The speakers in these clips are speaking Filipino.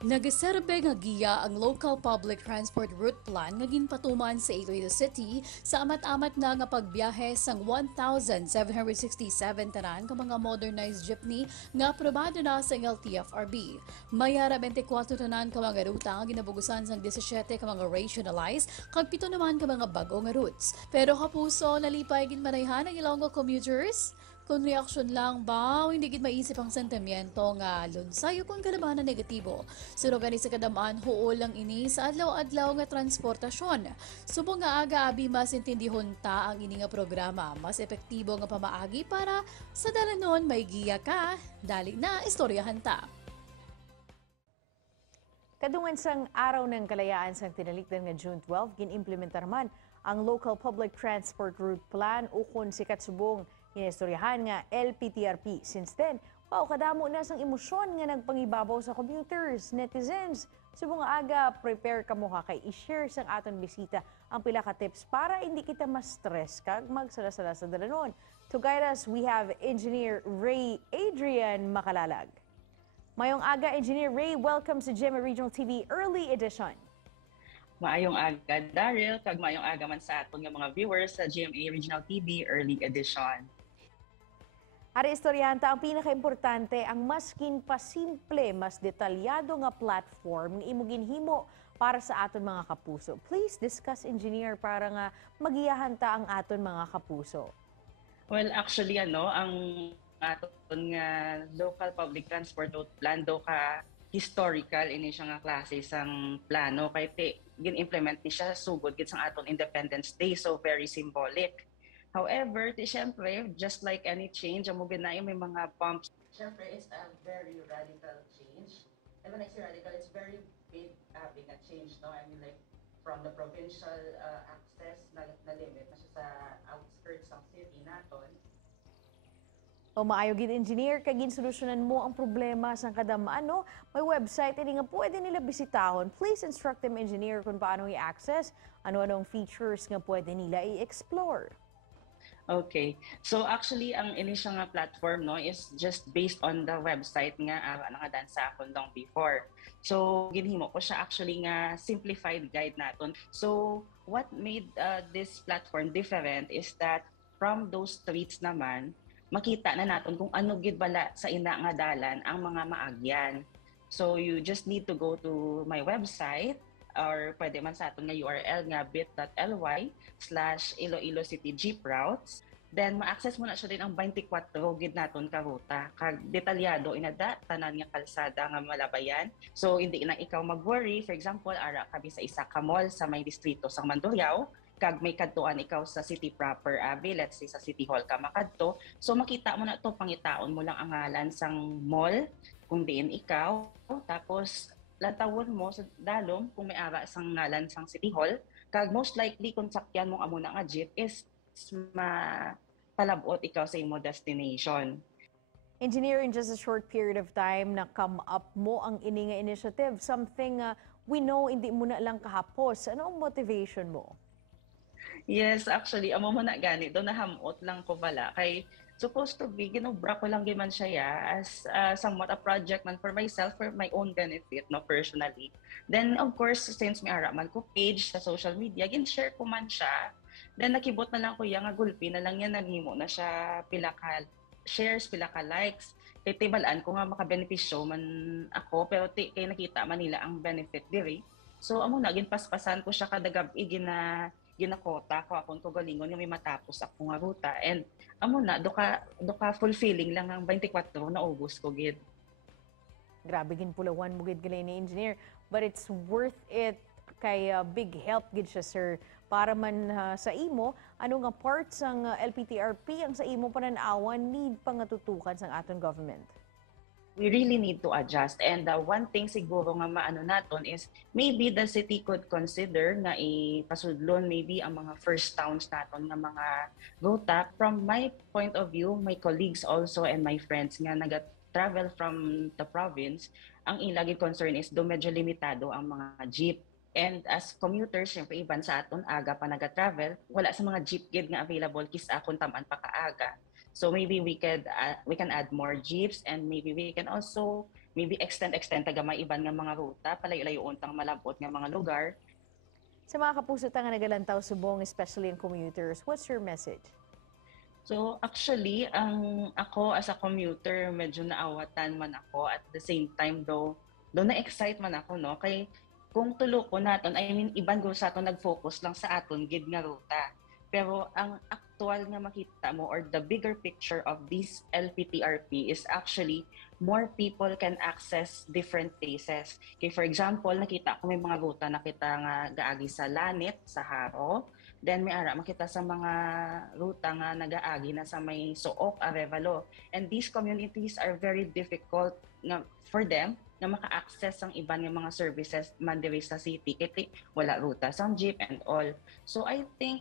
Nagaserbe nga giya ang Local Public Transport Route Plan nga ginpatuman sa Iloilo City sa amat-amat na nga pagbiyahe sang 1,767 tanan ka mga modernized jeepney nga aprobado na sa LTFRB. Mayara 24 tanan ka mga ruta nga ginabugusan sang 17 ka mga rationalized kag 7 naman ka mga bago nga routes. Pero kapuso nalipay gin manayhan ang Ilonggo commuters? Kung reaksyon lang ba, o hindi gid maisip ang sentimiento nga lunsayo kung kalabanan negatibo. Sunog gani sa kadamaan huol lang ini sa adlaw-adlaw nga transportasyon. Subong nga aga abi mas intindihon ta ang ini nga programa, mas epektibo nga pamaagi para sa dalanon may giya ka, dali na istoryahan ta. Kadungan sang araw ng kalayaan sang tinalikdan nga June 12, ginimplementar man ang Local Public Transport Route Plan ukon si katsubong inestoryahan nga LPTRP. Since then, kadamo na sang emosyon nga nagpangibabaw sa commuters, netizens. Subong aga, prepare ka mo kay i-share sang aton bisita ang pila ka tips para hindi kita ma-stress kag magsalasala sa dalanon. To guide us, we have Engineer Ray Adrian Makalalag. Mayong aga, Engineer Ray, welcome sa GMA Regional TV Early Edition. Maayong aga, Daryl, kag maayong aga man sa aton nga mga viewers sa GMA Regional TV Early Edition. Ari istoryahan ta ang pinakaimportante ang maskin pa simple, mas detalyado nga platform ni imo ginhimo para sa aton mga kapuso. Please discuss, engineer, para nga magiyahan ta ang aton mga kapuso. Well, actually ang aton nga local public transport route plan do ka historical ini siya nga klase sang plano kay gin-implement ni siya sugod gid sang aton Independence Day, so very symbolic. However, syempre, just like any change, amo ginayo may mga bumps. Syempre, it's a very radical change. And when I say radical, it's very big na change, no? I mean, like, from the provincial access na limit na siya sa outskirts ng city naton. O maayo gid, engineer, kag ginsolusyonan mo ang problema sa kadamaan, no? May website ini nga pwede nila bisitahon. Please instruct them, engineer, kung paano i-access, ano-anong features nga pwede nila i-explore. Okay. So actually, ang initial nga platform no is just based on the website nga nga dan sa akon long before. So ginhimo ko siya actually nga simplified guide naton. So what made this platform different is that from those tweets naman, makita na naton kung ano gid bala sa ina nga dalan ang mga maagyan. So you just need to go to my website or pwede man sa aton nga URL nga bit.ly/Iloilo City Jeep Routes. Then ma-access mo na siya din ang 24 gid naton ka ruta. Kag detalyado inada tanan nga kalsada nga malabayan. So hindi na ikaw mag-worry. For example, ara kabi sa isa ka mall sa may distrito sa Mandurriao, kag may kadtuan ikaw sa city proper abi, let's say sa City Hall ka makadto. So makita mo na to, pangitaon mo lang ang ngalan sang mall kung diin ikaw, tapos latawon mo sa dalom kung may ara sang ngalan sang City Hall, kag most likely kung sakyan mong amo na nga jeep is palabot ikaw sa imo destination. Engineer, in just a short period of time na come up mo ang ini nga initiative, something we know hindi mo na lang kahapos. Ano ang motivation mo? Yes, actually, amo mo na gani, do nahamot lang ko bala. Kay supposed to be, ginobra ko lang giman siya as somewhat a project man for myself, for my own benefit, no, personally. Then, of course, since may ara man ko page sa social media, gin-share ko man siya. Then, nakibot na lang ko yung gulpi na lang yan, naghimo na siya pila ka shares, pila ka likes. Kay tibalaan ko nga makabenepisyo man ako, pero kay nakita man nila ang benefit diri. So, amo na, ginpaspasan ko siya kadagab-i ginakota ko akong kagalingon nga may matapos ako nga ruta, and amo na do ka fulfilling lang ang 24 na ubos ko gid. Grabe gin pulawan mo gid gali ni engineer, but it's worth it kay big help gid siya, sir, para man sa imo ano nga parts ang LPTRP ang sa imo pananawan need pa nga tutukan sang aton government. We really need to adjust, and one thing siguro nga maano naton is maybe the city could consider nga ipasudlon maybe ang mga first towns naton nga mga ruta. From my point of view, my colleagues also and my friends nga naga-travel from the province, ang ilagi concern is do medyo limitado ang mga jeep. And as commuters, syempre iban sa aton aga pa naga-travel, wala sa mga jeep gid nga available kis akon taman pa kaaga. So maybe we can add more jeeps, and maybe we can also maybe extend taga may iban nga mga ruta, palayo-layo untang malabot nga mga lugar. Sa mga kapuso nga nagalantaw subong, especially in commuters, what's your message? So actually, ang ako as a commuter, medyo naawatan man ako at the same time though na-excite man ako, no? Kay kung tulo ko naton, I mean, iban go sa aton nag-focus lang sa aton gid nga ruta. Pero ang actual nga makita mo or the bigger picture of this LPTRP is actually more people can access different places. Okay, for example, nakita ko may mga ruta nakita nga gaagi sa Lanit, sa Haro. Then may ara makita sa mga ruta nga nagaagi na sa may Sook, Arevalo. And these communities are very difficult nga for them na maka-access ang iban ng mga services man diri sa city kaya wala ruta sa jeep and all. So I think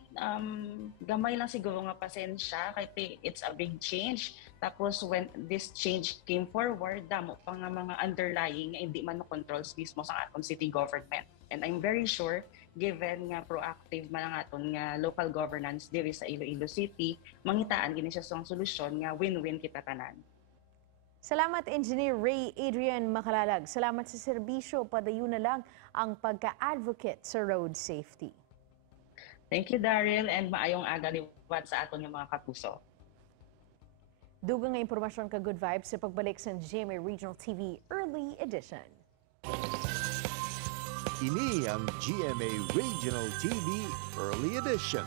gamay lang siguro nga pasensya kay it's a big change. Tapos when this change came forward, damo pa nga mga underlying nga hindi man ma-controls mismo sa atong city government. And I'm very sure given nga proactive man ang aton nga local governance diri sa Iloilo City, mangitaan gini siya sa solusyon nga win-win kita tanan. Salamat, Engineer Ray Adrian Makalalag. Salamat sa serbisyo. Padayon na lang ang pagka-advocate sa road safety. Thank you, Daryl, and maayong aga liwat sa aton nga mga kapuso. Dugang nga impormasyon ka Good Vibes sa pagbalik sa GMA Regional TV Early Edition. Ini ang GMA Regional TV Early Edition.